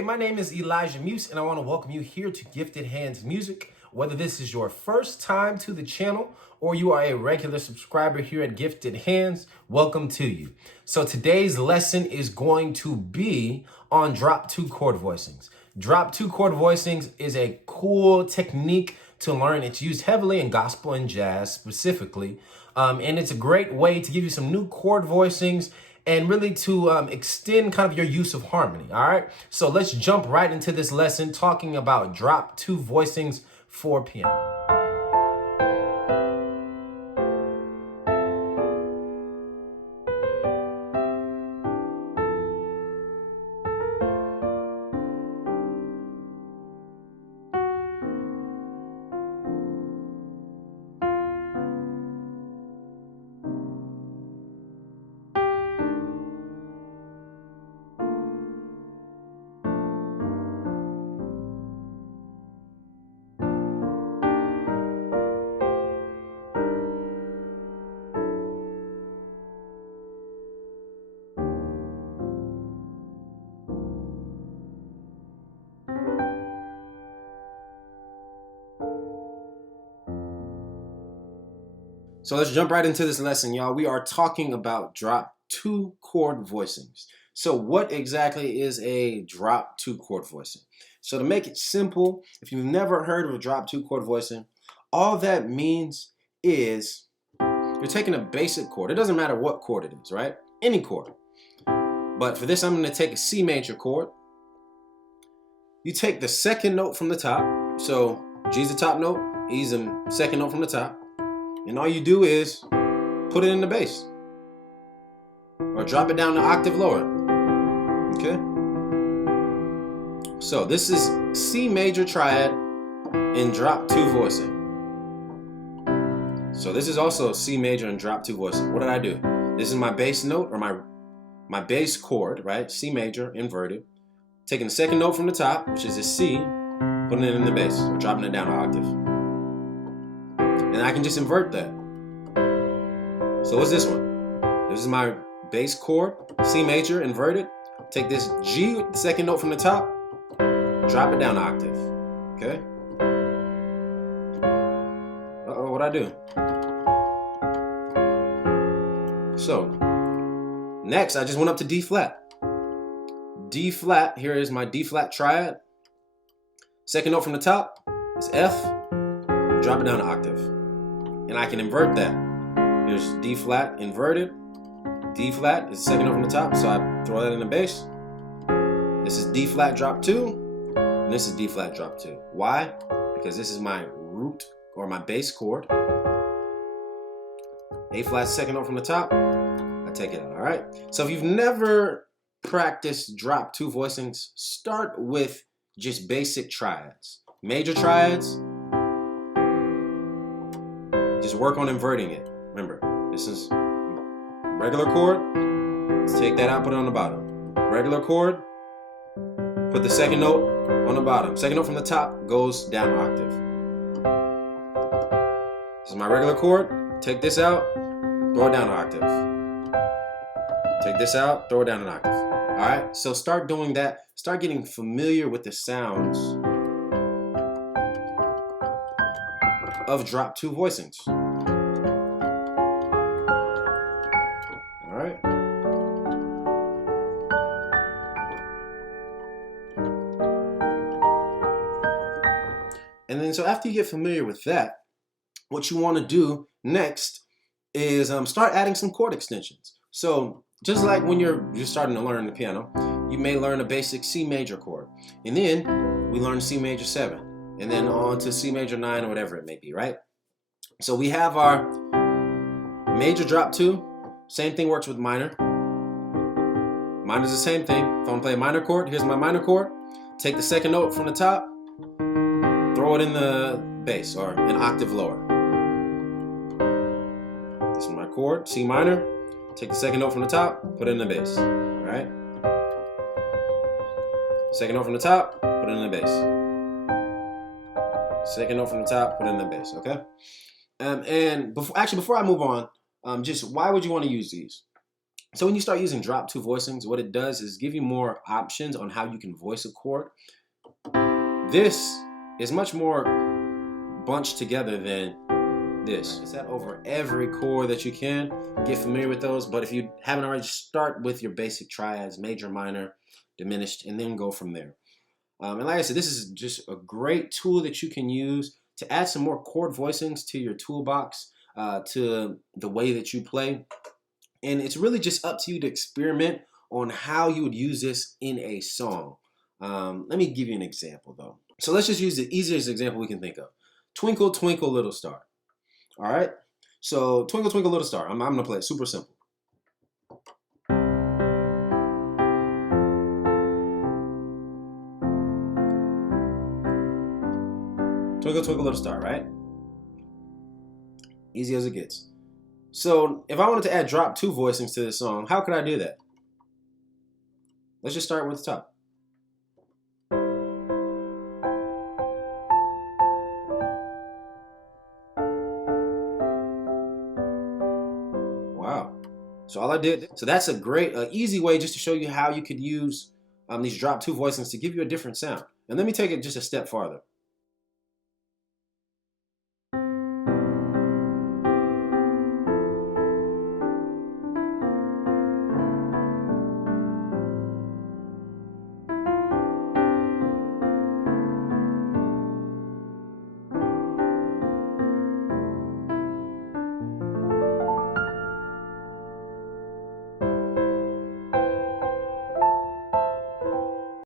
Hey, my name is Elijah Muse, and I want to welcome you here to Gifted Hands Music. Whether this is your first time to the channel or you are a regular subscriber here at Gifted Hands, welcome to you. So today's lesson is going to be on drop 2 chord voicings. Drop 2 chord voicings is a cool technique to learn. It's used heavily in gospel and jazz specifically, and it's a great way to give you some new chord voicings and really to extend kind of your use of harmony, all right? So let's jump right into this lesson talking about drop 2 voicings for piano. So let's jump right into this lesson, y'all. We are talking about drop 2 chord voicings. So what exactly is a drop 2 chord voicing? So to make it simple, if you've never heard of a drop 2 chord voicing, all that means is you're taking a basic chord. It doesn't matter what chord it is, right? Any chord. But for this, I'm going to take a C major chord. You take the second note from the top. So G's the top note, E's the second note from the top. And all you do is put it in the bass or drop it down an octave lower. Okay? So this is C major triad in drop 2 voicing. So this is also C major and drop 2 voicing. What did I do? This is my bass note or my bass chord, right? C major inverted. Taking the second note from the top, which is a C, putting it in the bass or dropping it down an octave. And I can just invert that. So what's this one? This is my bass chord, C major, inverted. Take this G, the second note from the top, drop it down an octave. Okay? Uh-oh, what'd I do? So, next I just went up to D flat. D flat, here is my D flat triad. Second note from the top is F, drop it down an octave. And I can invert that. Here's D flat inverted. D flat is the second note from the top, so I throw that in the bass. This is D flat drop 2, and this is D flat drop 2. Why? Because this is my root or my bass chord. A flat second note from the top, I take it out, all right? So if you've never practiced drop 2 voicings, start with just basic triads. Major triads, just work on inverting it. Remember, this is regular chord. Let's take that out, put it on the bottom. Regular chord, put the second note on the bottom. Second note from the top goes down an octave. This is my regular chord. Take this out, throw it down an octave. Take this out, throw it down an octave. All right, so start doing that. Start getting familiar with the sounds of drop 2 voicings. All right. And then so after you get familiar with that, what you want to do next is start adding some chord extensions. So just like when you're just starting to learn the piano, you may learn a basic C major chord. And then we learn C major 7. And then on to C major 9 or whatever it may be, right? So we have our major drop 2. Same thing works with minor. Minor is the same thing. If I want to play a minor chord, here's my minor chord. Take the second note from the top, throw it in the bass or an octave lower. This is my chord, C minor. Take the second note from the top, put it in the bass. All right? Second note from the top, put it in the bass. Second note from the top, put it in the bass, okay? And before I move on, just why would you want to use these? So when you start using drop two voicings, what it does is give you more options on how you can voice a chord. This is much more bunched together than this. It's that over every chord that you can. Get familiar with those, but if you haven't already, start with your basic triads, major, minor, diminished, and then go from there. And like I said, this is just a great tool that you can use to add some more chord voicings to your toolbox, to the way that you play. And it's really just up to you to experiment on how you would use this in a song. Let me give you an example though. So let's just use the easiest example we can think of. Twinkle, twinkle, little star. All right. So twinkle, twinkle, little star. I'm gonna play it super simple. Twinkle, twinkle, little star, right? Easy as it gets. So if I wanted to add drop two voicings to this song, how could I do that? Let's just start with the top. Wow. So all I did, so that's a great, easy way just to show you how you could use these drop two voicings to give you a different sound. And let me take it just a step farther.